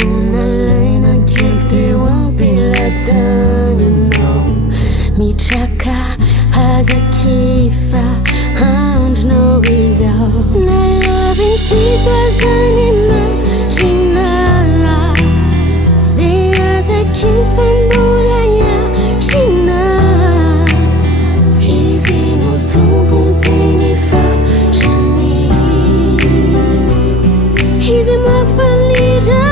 Kuna laina kelte wampilatanya no Mitraka haza kifa Hound no bizao Na loving people zanima China They haza kifa mbula ya China Hizi motumbu tenifa Shani Hizi mafalira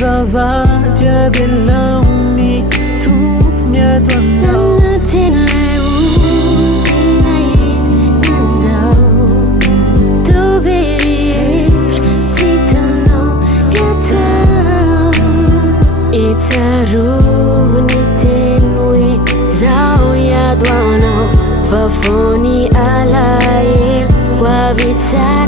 Baba dia bilang ni tupnya tuan Natin lewu tinais nandau Tu verish titano piatau Itaru ni tenwe zau ya duano Vafoni alail wabita